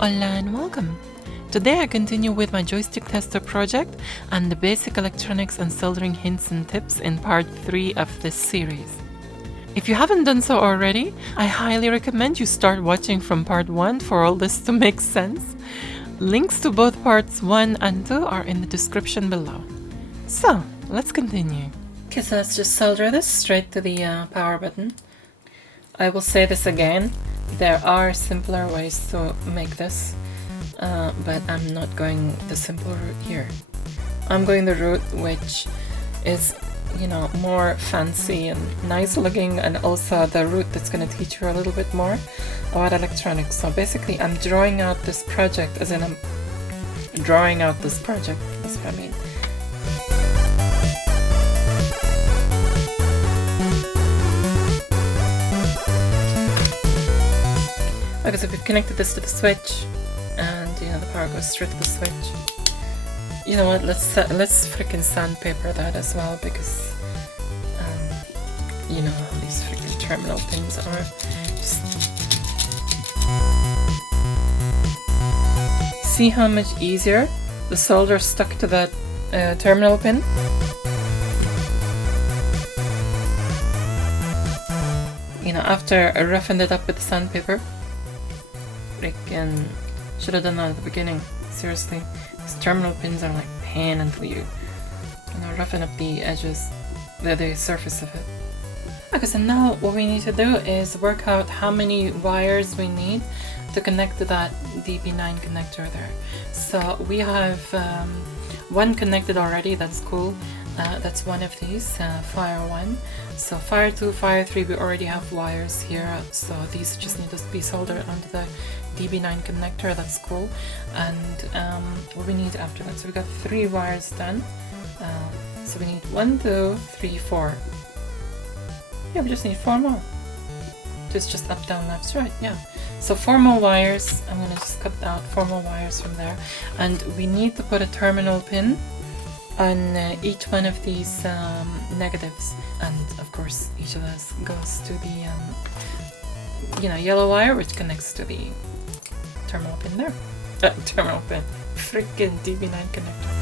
Hola and welcome! Today I continue with my joystick tester project and the basic electronics and soldering hints and tips in part 3 of this series. If you haven't done so already, I highly recommend you start watching from part 1 for all this to make sense. Links to both parts 1 and 2 are in the description below. So, let's continue. Okay, so let's just solder this straight to the power button. I will say this again, there are simpler ways to make this, but I'm not going the simple route here. I'm going the route which is, more fancy and nice looking, and also the route that's going to teach you a little bit more about electronics. So basically I'm drawing out this project, as in I'm drawing out this project, that's what I mean. Because if we've connected this to the switch, and the power goes straight to the switch, you know what? Let's freaking sandpaper that as well, because you know how these freaking terminal pins are. Just see how much easier the solder stuck to that terminal pin. After I roughened it up with the sandpaper. Freaking should have done that at the beginning. Seriously, these terminal pins are like pain until you roughen up the edges, the surface of it. Okay, so now what we need to do is work out how many wires we need to connect to that DB9 connector there. So we have one connected already, that's cool. That's one of these, Fire 1. So Fire 2, Fire 3, we already have wires here, so these just need to be soldered onto the DB9 connector, that's cool. And what we need after that, so we got 3 wires done. So we need 1, 2, 3, 4. Yeah, we just need 4 more. Just up, down, left, right, yeah. So 4 more wires, I'm gonna just cut out 4 more wires from there. And we need to put a terminal pin on each one of these negatives, and of course each of those goes to the yellow wire, which connects to the terminal pin there. Terminal pin, freaking DB9 connector.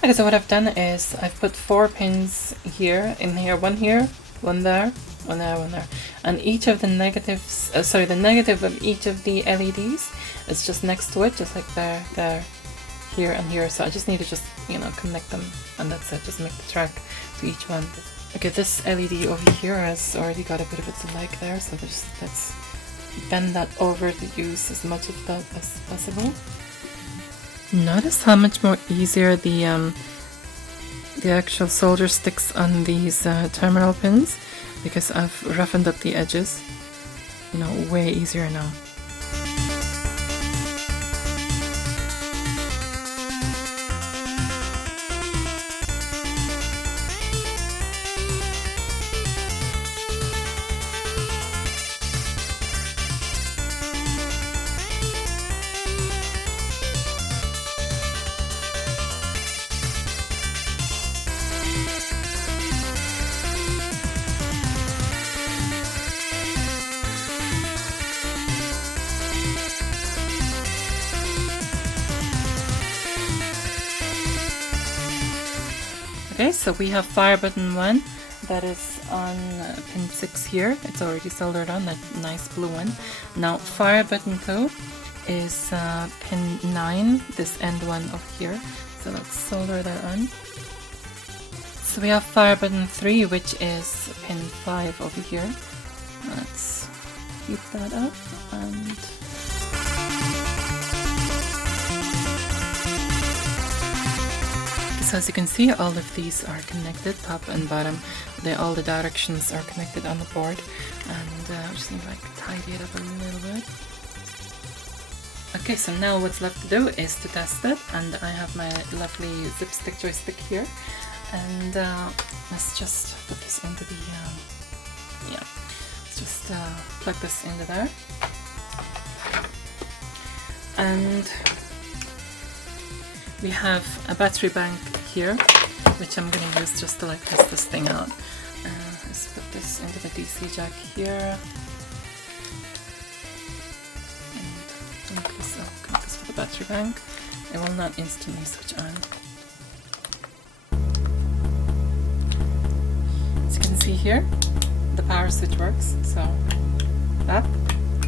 Okay, so what I've done is I've put 4 pins here, in here, one there, one there, one there, and each of the negatives, the negative of each of the LEDs is just next to it, just like there, here and here. So I just need to connect them, and that's it, just make the track to each one. Okay, this LED over here has already got a bit of its light there, so let's bend that over to use as much of that as possible. Notice how much more easier the actual solder sticks on these terminal pins, because I've roughened up the edges. Way easier now. Okay, so we have fire button 1 that is on pin 6 here. It's already soldered on, that nice blue one. Now fire button 2 is pin 9, this end one over here. So let's solder that on. So we have fire button 3, which is pin 5 over here. Let's heat that up and so as you can see, all of these are connected, top and bottom. All the directions are connected on the board, and I just need to tidy it up a little bit. Okay, so now what's left to do is to test it, and I have my lovely zipstick joystick here, and let's just put this into the, yeah, let's just plug this into there, and we have a battery bank here, which I'm going to use just to like test this thing out. Let's put this into the DC jack here. Connect this for the battery bank. It will not instantly switch on. As you can see here, the power switch works. So up,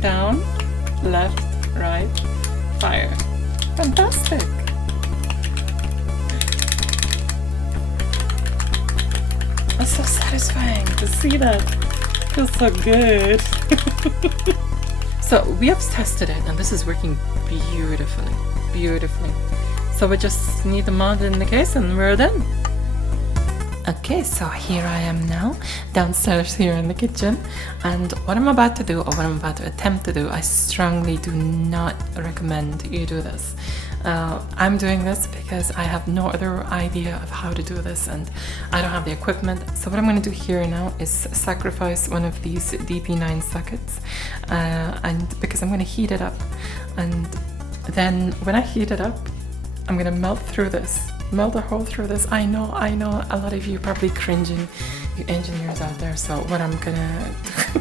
down, left, right, fire. Fantastic! That's so satisfying to see that. Feels so good. So we have tested it, and this is working beautifully, beautifully. So we just need to mount it in the case and we're done. Okay, so here I am now, downstairs here in the kitchen, and what I'm about to do, or what I'm about to attempt to do, I strongly do not recommend you do this. I'm doing this because I have no other idea of how to do this, and I don't have the equipment. So what I'm going to do here now is sacrifice one of these DP9 sockets, and because I'm going to heat it up, and then when I heat it up, I'm going to melt through this. Melt a hole through this. I know, a lot of you are probably cringing, you engineers out there. So what I'm gonna do,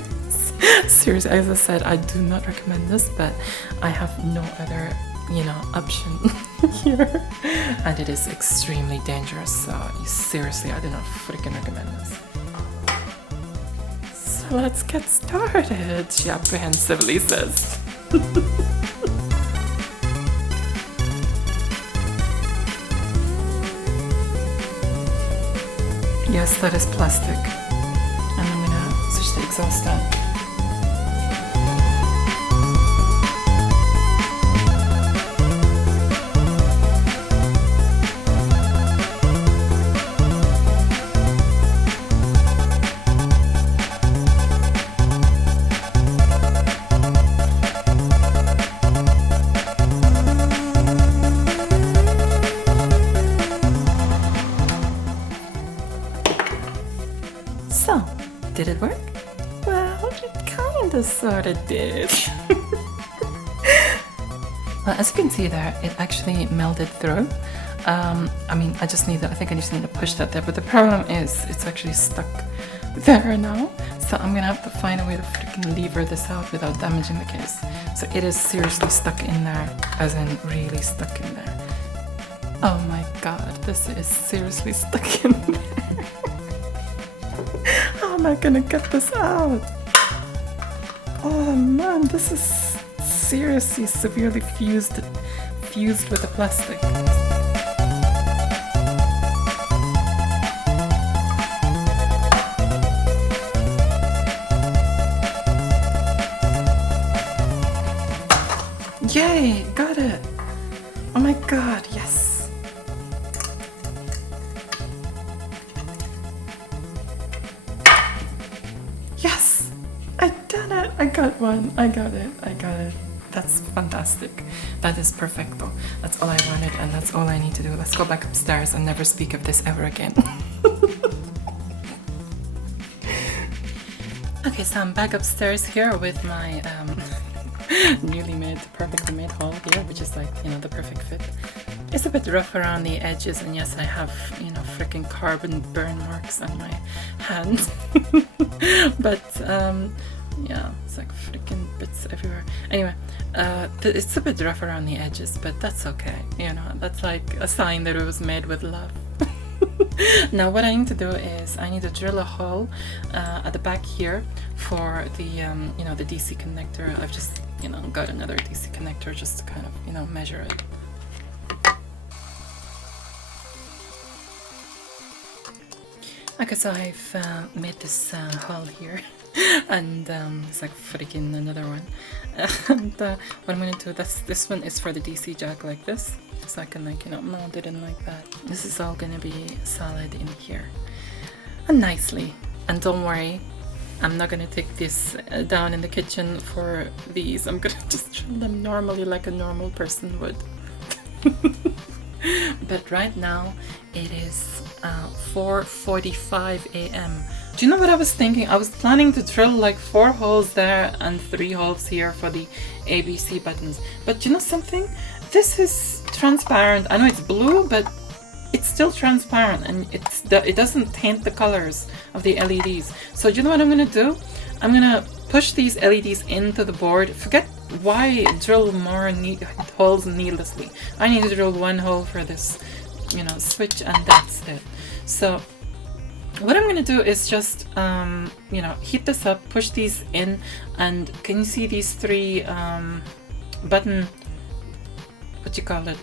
seriously, as I said, I do not recommend this, but I have no other, option here, and it is extremely dangerous. So seriously, I do not freaking recommend this. So let's get started, she apprehensively says. Yes, that is plastic. And I'm gonna switch the exhaust on. So, did it work? Well, it kinda sorta did. Well, as you can see there, it actually melted through. I just need to push that there, but the problem is it's actually stuck there now. So I'm gonna have to find a way to freaking lever this out without damaging the case. So it is seriously stuck in there, as in really stuck in there. Oh my god, this is seriously stuck in there. How am I gonna get this out? Oh man, this is seriously severely fused with the plastic. Yay, got it! Oh my god, yes! Yes! I done it! I got one! I got it! That's fantastic. That is perfecto. That's all I wanted, and that's all I need to do. Let's go back upstairs and never speak of this ever again. Okay, so I'm back upstairs here with my perfectly made hole here, which is like, the perfect fit. It's a bit rough around the edges, and yes, I have, freaking carbon burn marks on my hands. But, yeah, it's like freaking bits everywhere. Anyway, it's a bit rough around the edges, but that's okay. That's like a sign that it was made with love. Now what I need to do is I need to drill a hole at the back here for the the DC connector. I've just got another DC connector just to kind of measure it. Okay, so I've made this hole here, and it's like freaking another one. And what I'm gonna do, this one is for the DC jack like this, so I can mount it in like that. This is all gonna be solid in here, and nicely. And don't worry, I'm not gonna take this down in the kitchen for these. I'm gonna just drill them normally like a normal person would. But right now it is 4:45 a.m. Do you know what I was thinking? I was planning to drill like 4 holes there and 3 holes here for the ABC buttons. But you know something? This is transparent. I know it's blue, but it's still transparent, and it doesn't taint the colors of the LEDs. So you know what I'm gonna do? I'm gonna push these LEDs into the board. Forget why drill more holes needlessly. I need to drill 1 hole for this, you know, switch, and that's it. So what I'm gonna do is just, you know, heat this up, push these in, and can you see these 3 button, what you call it,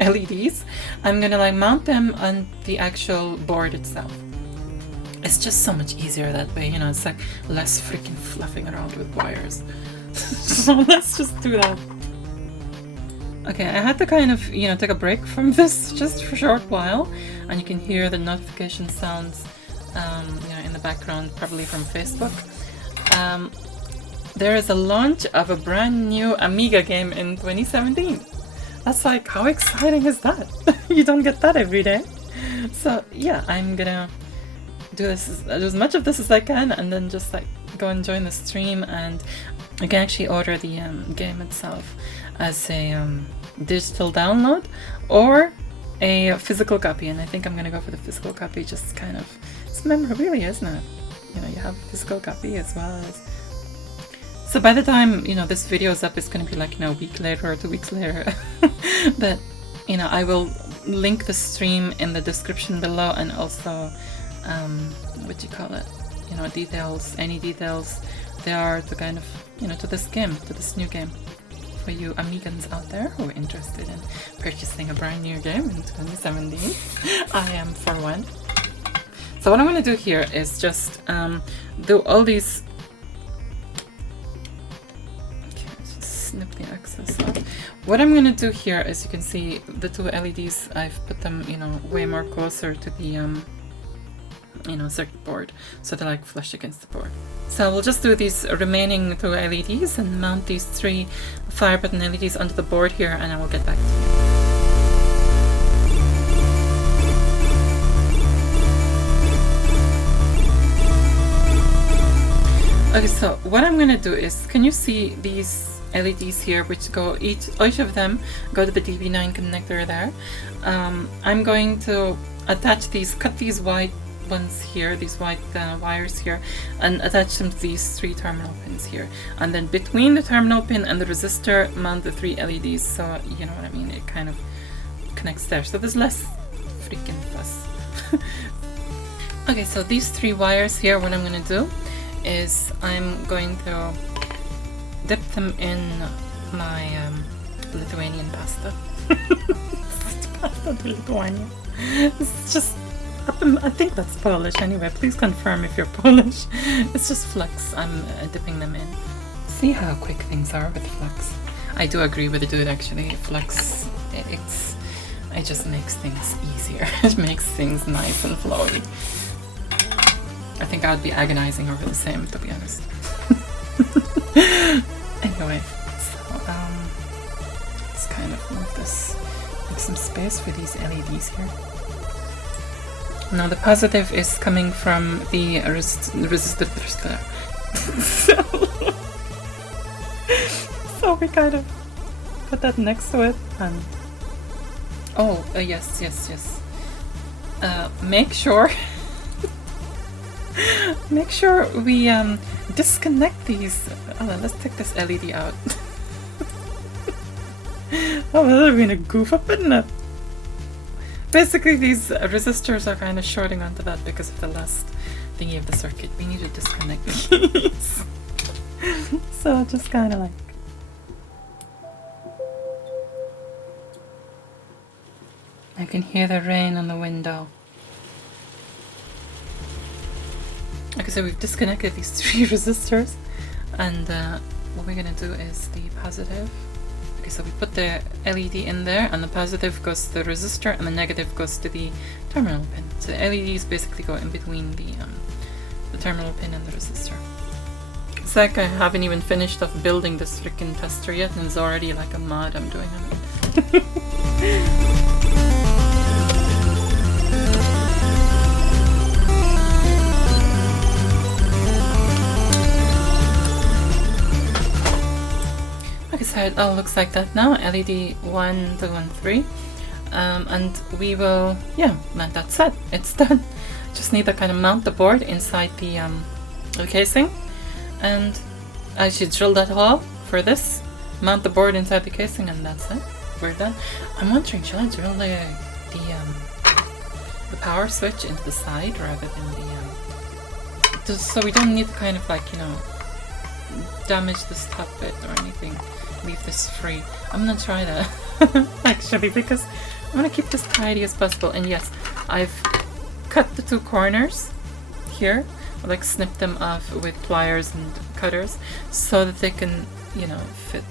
LEDs? I'm gonna like mount them on the actual board itself. It's just so much easier that way, you know, it's like less freaking fluffing around with wires. So let's just do that. Okay, I had to kind of, you know, take a break from this just for a short while, and you can hear the notification sounds, you know, in the background, probably from Facebook. There is a launch of a brand new Amiga game in 2017. That's like, how exciting is that? You don't get that every day. So yeah, I'm gonna do as much of this as I can, and then just like go and join the stream, and you can actually order the game itself as a digital download or a physical copy, and I think I'm gonna go for the physical copy. Just kind of, it's memorabilia, isn't it? You know, you have a physical copy as well as. So by the time, you know, this video is up, it's gonna be like, you know, a week later or 2 weeks later. But you know, I will link the stream in the description below, and also what do you call it, you know, details, any details there are to kind of, you know, to this game, to this new game, for you Amigans out there who are interested in purchasing a brand new game in 2017. I am for one. So what I'm going to do here is just do all these. Okay, let's just snip the excess off. What I'm going to do here is, you can see the 2 LEDs, I've put them, you know, way more closer to the you know, circuit board, so they're like flush against the board. So we'll just do these remaining 2 LEDs and mount these 3 fire button LEDs onto the board here, and I will get back to you. Okay, so what I'm gonna do is, can you see these LEDs here, which go, each of them go to the DB9 connector there. I'm going to attach these, cut these white ones here, these white wires here, and attach them to these 3 terminal pins here, and then between the terminal pin and the resistor mount the 3 LEDs, so you know what I mean, it kind of connects there, so there's less freaking fuss. Okay, so these 3 wires here, what I'm going to do is I'm going to dip them in my Lithuanian pasta. Pasta di Lithuania. It's just, I think that's Polish anyway. Please confirm if you're Polish. It's just flux. I'm dipping them in. See how quick things are with flux. I do agree with the dude actually. Flux, it just makes things easier. It makes things nice and flowy. I think I would be agonizing over the same, to be honest. Anyway, so let's kind of move this, make some space for these LEDs here. Now the positive is coming from the resistor. So we kind of put that next to it, and yes. Make sure we disconnect these. Oh, let's take this LED out. Oh, well, we're gonna goof up, isn't it? Basically, these resistors are kind of shorting onto that because of the last thingy of the circuit. We need to disconnect these. So just kind of like. I can hear the rain on the window. Okay, so we've disconnected these 3 resistors, and what we're gonna do is the positive. Okay, so we put the LED in there, and the positive goes to the resistor, and the negative goes to the terminal pin. So the LEDs basically go in between the the terminal pin and the resistor. It's like I haven't even finished off building this freaking tester yet, and it's already like a mod I'm doing on it. Okay, so it all looks like that now. LED 1, 2, and 3. And we will, yeah, that's it. It's done. Just need to kind of mount the board inside the casing. And I should drill that hole for this, mount the board inside the casing, and that's it. We're done. I'm wondering, should I drill the power switch into the side rather than the so we don't need to kind of like, you know, damage this top bit or anything. Leave this free. I'm gonna try that actually, because I want to keep this tidy as possible. And yes, I've cut the 2 corners here. Like snip them off with pliers and cutters so that they can, you know, fit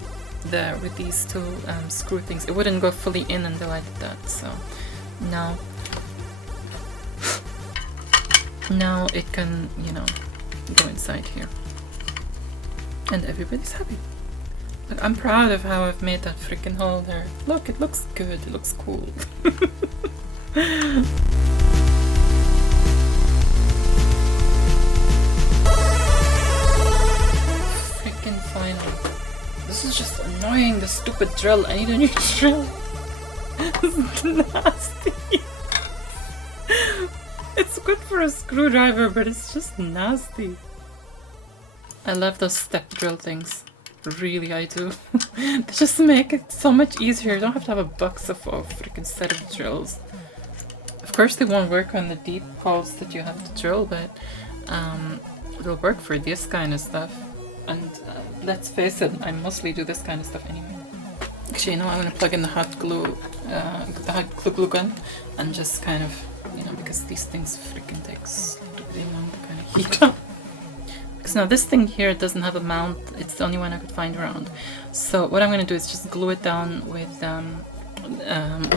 there with these 2 screw things. It wouldn't go fully in until I did that. So now it can, you know, go inside here, and everybody's happy. Look, I'm proud of how I've made that freaking hole there. Look, it looks good. It looks cool. Final. This is just annoying, the stupid drill. I need a new drill. This is nasty. It's good for a screwdriver, but it's just nasty. I love those step drill things. Really, I do. They just make it so much easier. You don't have to have a box of a freaking set of drills. Of course, they won't work on the deep holes that you have to drill, but it'll work for this kind of stuff. And let's face it, I mostly do this kind of stuff anyway. Actually, you know, I'm gonna plug in the hot glue gun, and just kind of, you know, because these things freaking takes really long to kind of heat up. Because now this thing here doesn't have a mount. It's the only one I could find around. So what I'm gonna do is just glue it down with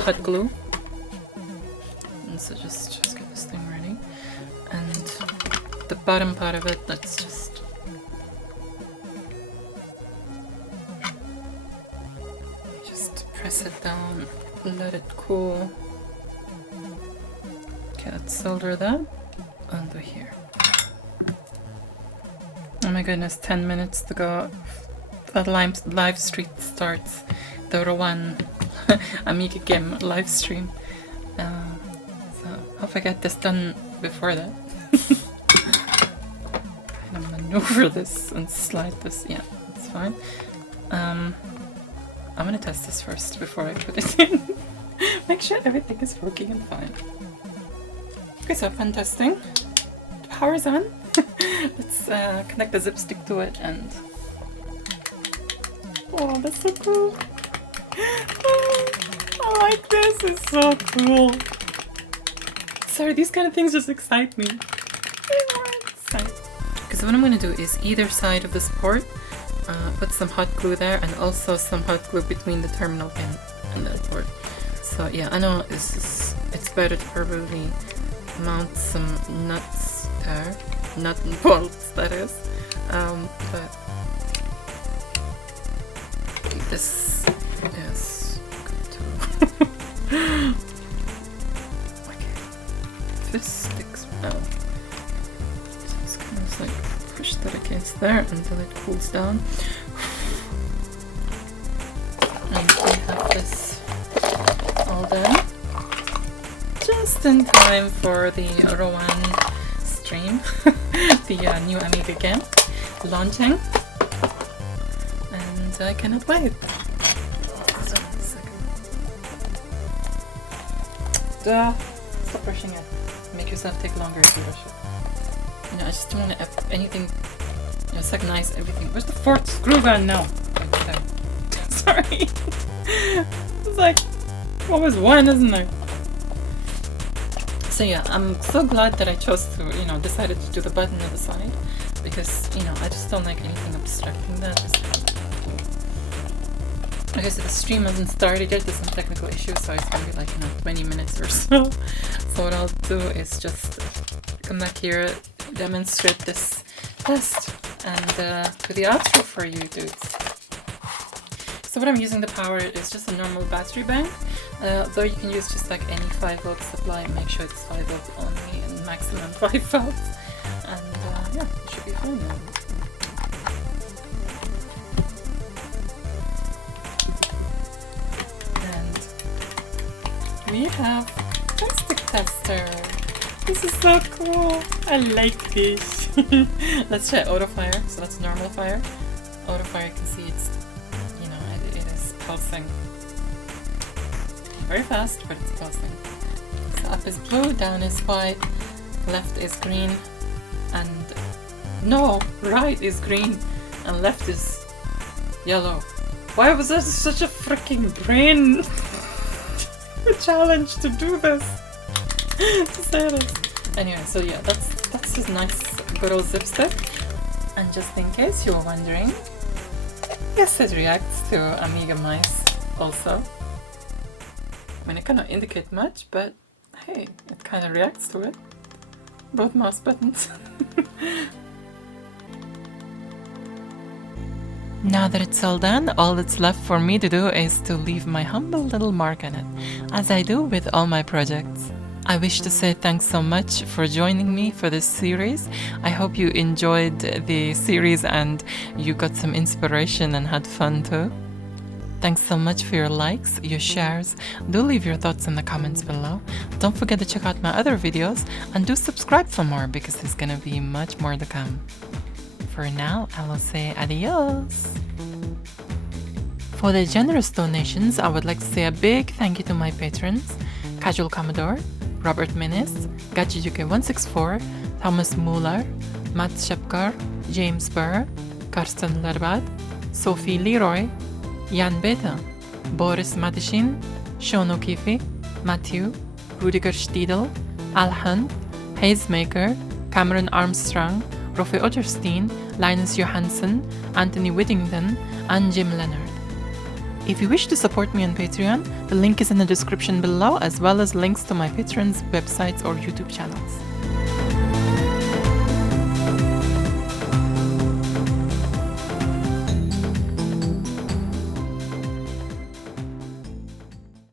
hot glue. And so just get this thing ready. And the bottom part of it, let's just press it down, let it cool. Okay, let's solder that onto here. Oh my goodness, 10 minutes to go. That live stream starts. The Rowan Amiga game live stream. So hope I get this done before that. Kind of maneuver this and slide this. Yeah, that's fine. I'm gonna test this first before I put it in. Make sure everything is working and fine. Okay, so fun testing. The power's on. Let's connect the zip stick to it and... Oh, that's so cool. Oh, I like this, it's so cool. Sorry, these kind of things just excite me. Because what I'm gonna do is either side of this port, put some hot glue there, and also some hot glue between the terminal pin and the port. So yeah, I know it's better to probably mount some nuts there, nut and bolts that is, but this is good too. Okay, this sticks well. So it's kind of like push that against there until it cools down. And we have this all done. Just in time for the Rowan stream, the new Amiga game launching. And I cannot wait. So, stop rushing it. Make yourself take longer if you rush it. You know, I just don't want to anything, you know, second-ize everything. Where's the 4th screw gun now? Okay, sorry. It's like, always one, isn't there? So yeah, I'm so glad that I chose to, you know, decided to do the button on the side, because, you know, I just don't like anything obstructing that. Okay, so the stream hasn't started yet, there's some technical issues, so it's gonna be like, you know, 20 minutes or so. So what I'll do is just come back here, demonstrate this test and do the outro for you dudes. So what I'm using the power is just a normal battery bank, though you can use just like any 5V supply. Make sure it's 5V only and maximum 5V, and yeah, it should be fine now. And we have Joystick tester. This is so cool. I like this. Let's try auto fire. So that's normal fire. Auto fire, you can see it's, you know, it is pulsing very fast, but it's pulsing. So up is blue, down is white, left is green, and no, right is green, and left is yellow. Why was that such a freaking brain challenge to do this? To say this. Anyway, so yeah, that's just nice good old zip stick. And just in case you're wondering, yes, it reacts to Amiga mice also. I mean, it cannot indicate much, but hey, it kind of reacts to it. Both mouse buttons. Now that it's all done, all that's left for me to do is to leave my humble little mark on it, as I do with all my projects. I wish to say thanks so much for joining me for this series. I hope you enjoyed the series and you got some inspiration and had fun too. Thanks so much for your likes, your shares. Do leave your thoughts in the comments below. Don't forget to check out my other videos and do subscribe for more, because there's gonna be much more to come. For now, I will say adios. For the generous donations, I would like to say a big thank you to my patrons: Casual Commodore, Robert Menes, GachiJuke164, Thomas Muller, Matt Shepkar, James Burr, Karsten Lerbad, Sophie Leroy, Jan Beta, Boris Matishin, Sean O'Keefe, Matthew, Rudiger Stiedel, Al Hunt, Hazemaker, Cameron Armstrong, Rofe Otterstein, Linus Johansson, Anthony Whittington, and Jim Leonard. If you wish to support me on Patreon, the link is in the description below, as well as links to my patrons' websites or YouTube channels.